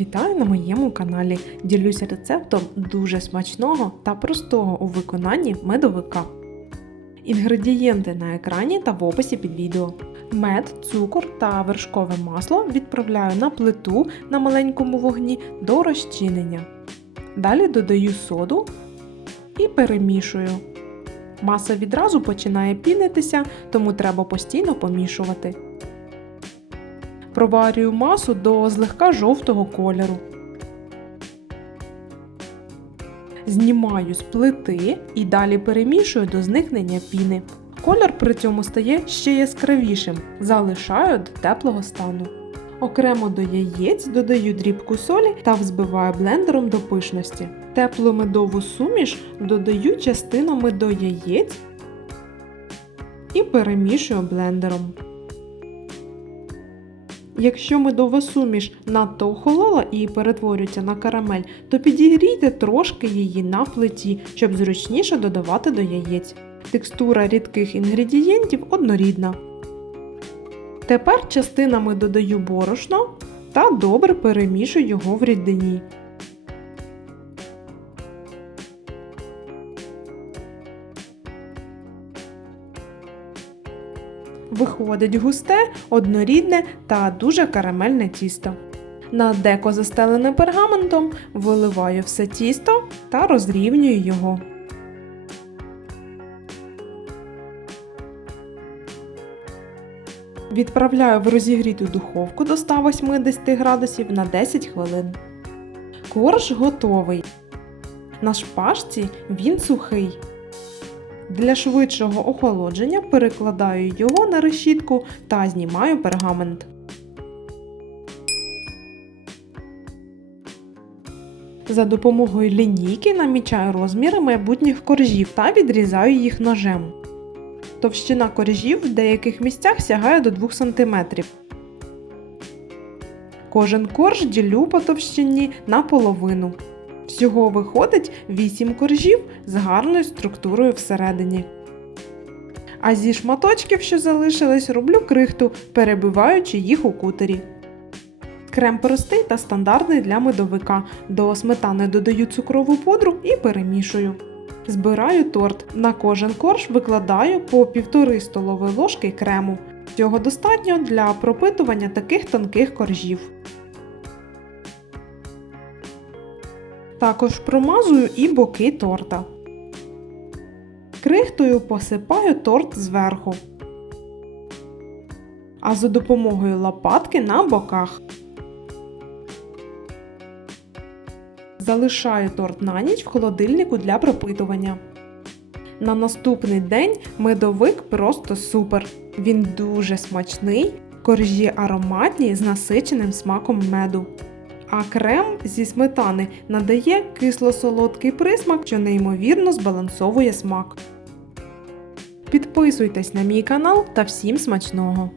Вітаю на моєму каналі! Ділюся рецептом дуже смачного та простого у виконанні медовика. Інгредієнти на екрані та в описі під відео. Мед, цукор та вершкове масло відправляю на плиту на маленькому вогні до розчинення. Далі додаю соду і перемішую. Маса відразу починає пінитися, тому треба постійно помішувати. Проварюю масу до злегка жовтого кольору. Знімаю з плити і далі перемішую до зникнення піни. Колір при цьому стає ще яскравішим. Залишаю до теплого стану. Окремо до яєць додаю дрібку солі та взбиваю блендером до пишності. Теплу медову суміш додаю частинами до яєць і перемішую блендером. Якщо медова суміш надто охолола і перетворюється на карамель, то підігрійте трошки її на плиті, щоб зручніше додавати до яєць. Текстура рідких інгредієнтів однорідна. Тепер частинами додаю борошно та добре перемішую його в рідині. Виходить густе, однорідне та дуже карамельне тісто. На деко застелене пергаментом виливаю все тісто та розрівнюю його. Відправляю в розігріту духовку до 180 градусів на 10 хвилин. Корж готовий. На шпажці він сухий. Для швидшого охолодження перекладаю його на решітку та знімаю пергамент. За допомогою лінійки намічаю розміри майбутніх коржів та відрізаю їх ножем. Товщина коржів в деяких місцях сягає до 2 см. Кожен корж ділю по товщині на половину. Всього виходить 8 коржів з гарною структурою всередині. А зі шматочків, що залишились, роблю крихту, перебиваючи їх у кутері. Крем простий та стандартний для медовика. До сметани додаю цукрову пудру і перемішую. Збираю торт. На кожен корж викладаю по 1,5 столової ложки крему. Цього достатньо для пропитування таких тонких коржів. Також промазую і боки торта. Крихтою посипаю торт зверху, а за допомогою лопатки на боках. Залишаю торт на ніч в холодильнику для пропитування. На наступний день медовик просто супер. Він дуже смачний, коржі ароматні з насиченим смаком меду. А крем зі сметани надає кисло-солодкий присмак, що неймовірно збалансовує смак. Підписуйтесь на мій канал та всім смачного!